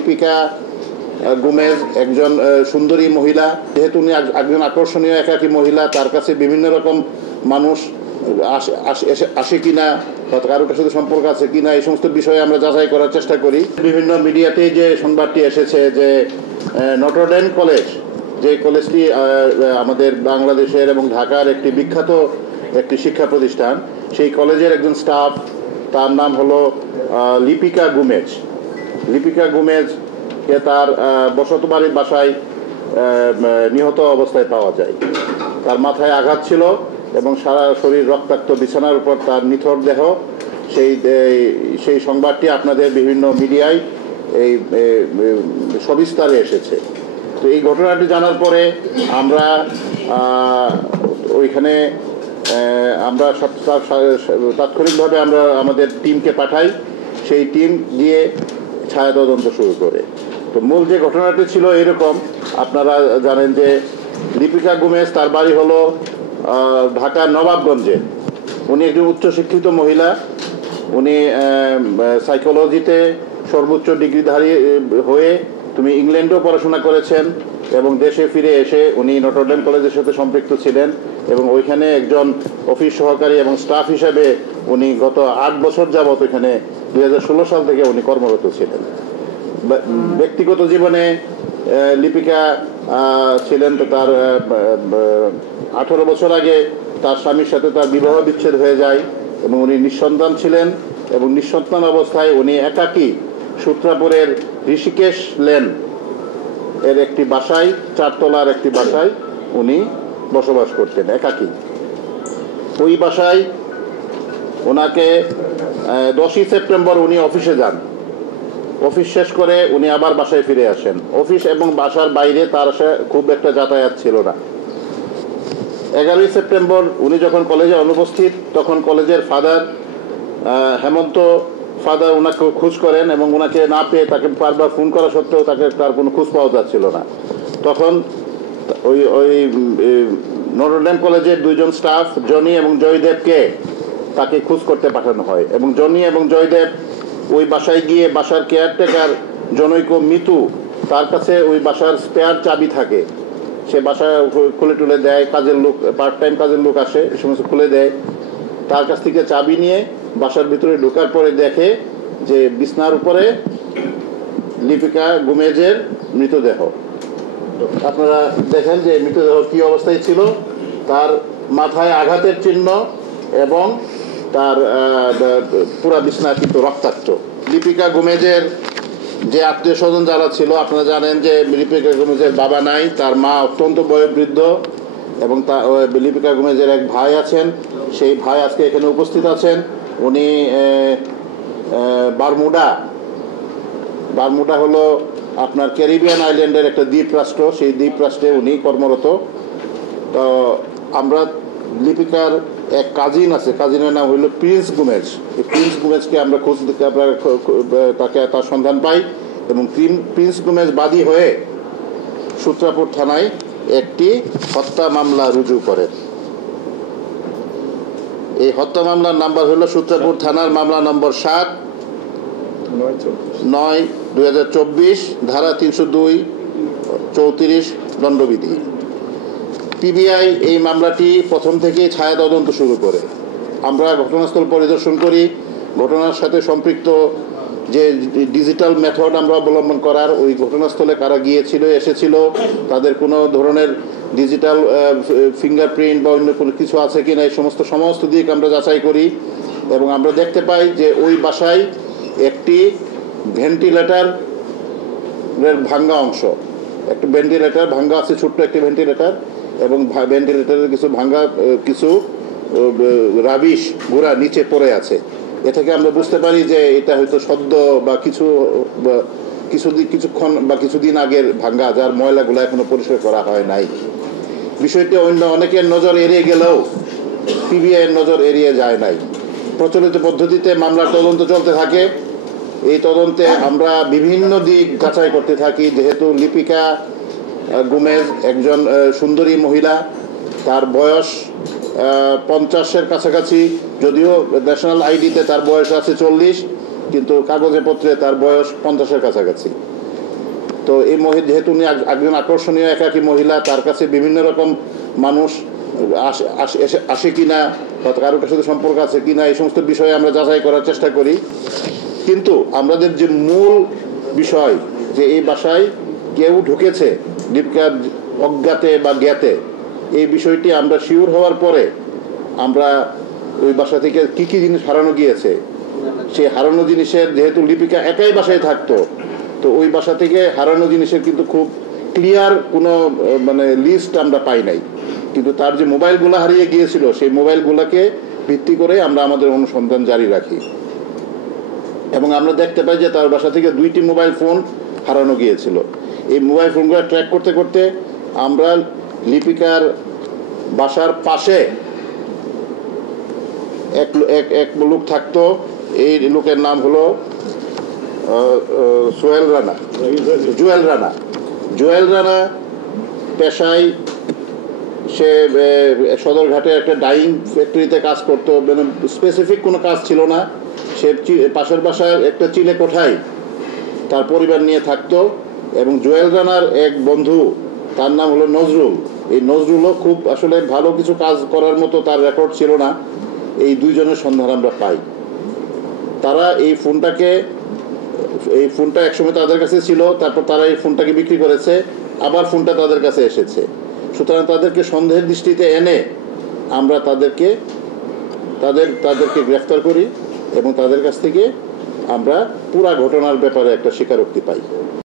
লিপিকা গুমেজ একজন সুন্দরী মহিলা। যেহেতু উনি একজন আকর্ষণীয় একাকী মহিলা, তার কাছে বিভিন্ন রকম মানুষ আসে কিনা বা কারোর কাছে সম্পর্ক আছে কিনা এই সমস্ত বিষয়ে আমরা যাচাই করার চেষ্টা করি। বিভিন্ন মিডিয়াতে যে সংবাদটি এসেছে যে নটরডেম কলেজ, যে কলেজটি আমাদের বাংলাদেশের এবং ঢাকার একটি বিখ্যাত একটি শিক্ষা প্রতিষ্ঠান, সেই কলেজের একজন স্টাফ, তার নাম হলো লিপিকা গুমেজ। লিপিকা গুমেজকে তার বসত বাড়ির বাসায় নিহত অবস্থায় পাওয়া যায়। তার মাথায় আঘাত ছিল এবং সারা শরীর রক্তাক্ত, বিছানার উপর তার নিথর দেহ। সেই সংবাদটি আপনাদের বিভিন্ন মিডিয়ায় এই সবিস্তারে এসেছে। তো এই ঘটনাটি জানার পরে আমরা ওইখানে তাৎক্ষণিকভাবে আমরা আমাদের টিমকে পাঠাই। সেই টিম দিয়ে ছায়া তদন্ত শুরু করে। তো মূল যে ঘটনাটি ছিল এরকম, আপনারা জানেন যে লিপিকা গুমেজ, তার বাড়ি হলো ঢাকার নবাবগঞ্জে। উনি একজন উচ্চশিক্ষিত মহিলা। উনি সাইকোলজিতে সর্বোচ্চ ডিগ্রিধারী হয়ে তুমি ইংল্যান্ডেও পড়াশোনা করেছেন এবং দেশে ফিরে এসে উনি নটরডেম কলেজের সাথে সম্পৃক্ত ছিলেন এবং ওইখানে একজন অফিস সহকারী এবং স্টাফ হিসেবে উনি গত 8 বছর যাবৎ ওইখানে 2016 সাল থেকে উনি কর্মরত ছিলেন। ব্যক্তিগত জীবনে লিপিকা ছিলেন তো তার 18 বছর আগে তার স্বামীর সাথে তার বিবাহ বিচ্ছেদ হয়ে যায় এবং উনি নিঃসন্তান ছিলেন এবং নিঃসন্তান অবস্থায় উনি একাকী সূত্রাপুরের ঋষিকেশ লেন এর একটি বাসায়, 4 তলার একটি বাসায় উনি বসবাস করতেন একাকী। ওই বাসায় ওনাকে 10ই সেপ্টেম্বর উনি অফিসে যান। অফিস শেষ করে উনি আবার বাসায় ফিরে আসেন। অফিস এবং বাসার বাইরে তার খুব একটা যাতায়াত ছিল না। 11ই সেপ্টেম্বর উনি যখন কলেজে অনুপস্থিত, তখন কলেজের ফাদার হেমন্ত ফাদার ওনাকে খোঁজ করেন এবং ওনাকে না পেয়ে তাকে বারবার ফোন করা সত্ত্বেও তার কোনো খোঁজ পাওয়া যাচ্ছিল না। তখন ওই নটরডেম কলেজের 2 জন স্টাফ, জনি এবং জয়দেবকে তাকে খোঁজ করতে পাঠানো হয় এবং জনি এবং জয়দেব ওই বাসায় গিয়ে বাসার কেয়ারটেকার জনৈক মিতু, তার কাছে ওই বাসার স্পেয়ার চাবি থাকে। সে বাসা খুলে টুলে দেয়, কাজের লোক, পার্ট টাইম কাজের লোক আসে, এই সমস্ত খুলে দেয়। তার কাছ থেকে চাবি নিয়ে বাসার ভিতরে ঢোকার পরে দেখে যে বিছনার উপরে লিপিকা গুমেজের মৃতদেহ। আপনারা দেখেন যে মৃতদেহ কি অবস্থায় ছিল। তার মাথায় আঘাতের চিহ্ন এবং তার পুরা বিছনা কিন্তু রক্তাক্ত। লিপিকা গুমেজের যে আত্মীয় স্বজন যারা ছিল, আপনারা জানেন যে লিপিকা গুমেজের বাবা নাই, তার মা অত্যন্ত বয়োবৃদ্ধ এবং লিপিকা গুমেজের এক ভাই আছেন। সেই ভাই আজকে এখানে উপস্থিত আছেন। উনি বারমুডা হলো আপনার ক্যারিবিয়ান আইল্যান্ডের একটা দ্বীপ রাষ্ট্র। সেই দ্বীপ রাষ্ট্রে উনি কর্মরত। তো আমরা লিপিকার এক কাজিন আছে, কাজিনের নাম হইল প্রিন্স গুমেজ। এই প্রিন্স গুমেজকে আমরা তাকে তার সন্ধান পাই এবং প্রিন্স গুমেজ বাদী হয়ে সূত্রাপুর থানায় একটি হত্যা মামলা রুজু করেন। এই হত্যা মামলার নাম্বার হলো সূত্রাপুর থানার মামলা নম্বর 7/9/2024, ধারা 302-34 দণ্ডবিধি। পিবিআই এই মামলাটি প্রথম থেকেই ছায়া তদন্ত শুরু করে। আমরা ঘটনাস্থল পরিদর্শন করি। ঘটনার সাথে সম্পৃক্ত যে ডিজিটাল মেথড আমরা অবলম্বন করার, ওই ঘটনাস্থলে কারা গিয়েছিল এসেছিল, তাদের কোনো ধরনের ডিজিটাল ফিঙ্গারপ্রিন্ট বা অন্য কোনো কিছু আছে কিনা, এই সমস্ত দিক আমরা যাচাই করি এবং আমরা দেখতে পাই যে ওই বাসায় একটি ভেন্টিলেটরের ভাঙ্গা অংশ, একটা ভেন্টিলেটর ভাঙ্গা আছে, ছোট্ট একটি ভেন্টিলেটর, এবং ভেন্টিলেটরের কিছু রাবিশ গুঁড়া নিচে পড়ে আছে। এ থেকে আমরা বুঝতে পারি যে এটা হয়তো সদ্য বা কিছুক্ষণ বা কিছুদিন আগের ভাঙ্গা, যার ময়লাগুলো এখনো পরিষ্কার করা হয় নাই। বিষয়টি অনেকের নজর এড়িয়ে গেলেও পিবিআইয়ের নজর এড়িয়ে যায় নাই। প্রচলিত পদ্ধতিতে মামলার তদন্ত চলতে থাকে। এই তদন্তে আমরা বিভিন্ন দিক যাচাই করতে থাকি। যেহেতু লিপিকা গুমেজ একজন সুন্দরী মহিলা, তার বয়স 50-এর কাছাকাছি, যদিও ন্যাশনাল আইডিতে তার বয়স আছে 40, কিন্তু কাগজে পত্রে তার বয়স 50-এর কাছাকাছি। তো এই যেহেতু উনি একজন আকর্ষণীয় একাকী মহিলা, তার কাছে বিভিন্ন রকম মানুষ আসে কিনা বা কারোর সাথে সম্পর্ক আছে কিনা এই সমস্ত বিষয়ে আমরা যাচাই করার চেষ্টা করি। কিন্তু আমাদের যে মূল বিষয় যে এই বাসায় কেউ ঢুকেছে দীপিকার অজ্ঞাতে বা জ্ঞাতে, এই বিষয়টি আমরা শিওর হওয়ার পরে আমরা ওই বাসা থেকে কি কি জিনিস হারানো গিয়েছে, সেই হারানো জিনিসের যেহেতু লিপিকা একাই বাসায় থাকতো, তো ওই বাসা থেকে হারানো জিনিসের কিন্তু খুব ক্লিয়ার কোনো মানে লিস্ট আমরা পাই নাই। কিন্তু তার যে মোবাইলগুলো হারিয়ে গিয়েছিল সেই মোবাইলগুলোকে ভিত্তি করে আমরা আমাদের অনুসন্ধান জারি রাখি এবং আমরা দেখতে পাই যে তার বাসা থেকে 2টি মোবাইল ফোন হারানো গিয়েছিল। এই মোবাইল ফোনগুলো ট্র্যাক করতে করতে আমরা লিপিকার বাসার পাশে এক লোক থাকতো, এই লোকের নাম হলো জুয়েল রানা পেশায় সে সদরঘাটে একটা ডাইং ফ্যাক্টরিতে কাজ করতো, মানে স্পেসিফিক কোনো কাজ ছিল না। সে পাশের বাসার একটা চিলে কোঠায় তার পরিবার নিয়ে থাকতো এবং জুয়েল রানার এক বন্ধু, তার নাম হলো নজরুল। এই নজরুলও খুব আসলে ভালো কিছু কাজ করার মতো তার রেকর্ড ছিল না। এই দুইজনের সন্ধান আমরা পাই। তারা এই ফোনটা একসময় তাদের কাছে ছিল, তারপর তারা এই ফোনটাকে বিক্রি করেছে, আবার ফোনটা তাদের কাছে এসেছে। সুতরাং তাদেরকে সন্দেহের দৃষ্টিতে এনে আমরা তাদেরকে গ্রেফতার করি এবং তাদের কাছ থেকে আমরা পুরা ঘটনার ব্যাপারে একটা স্বীকারোক্তি পাই।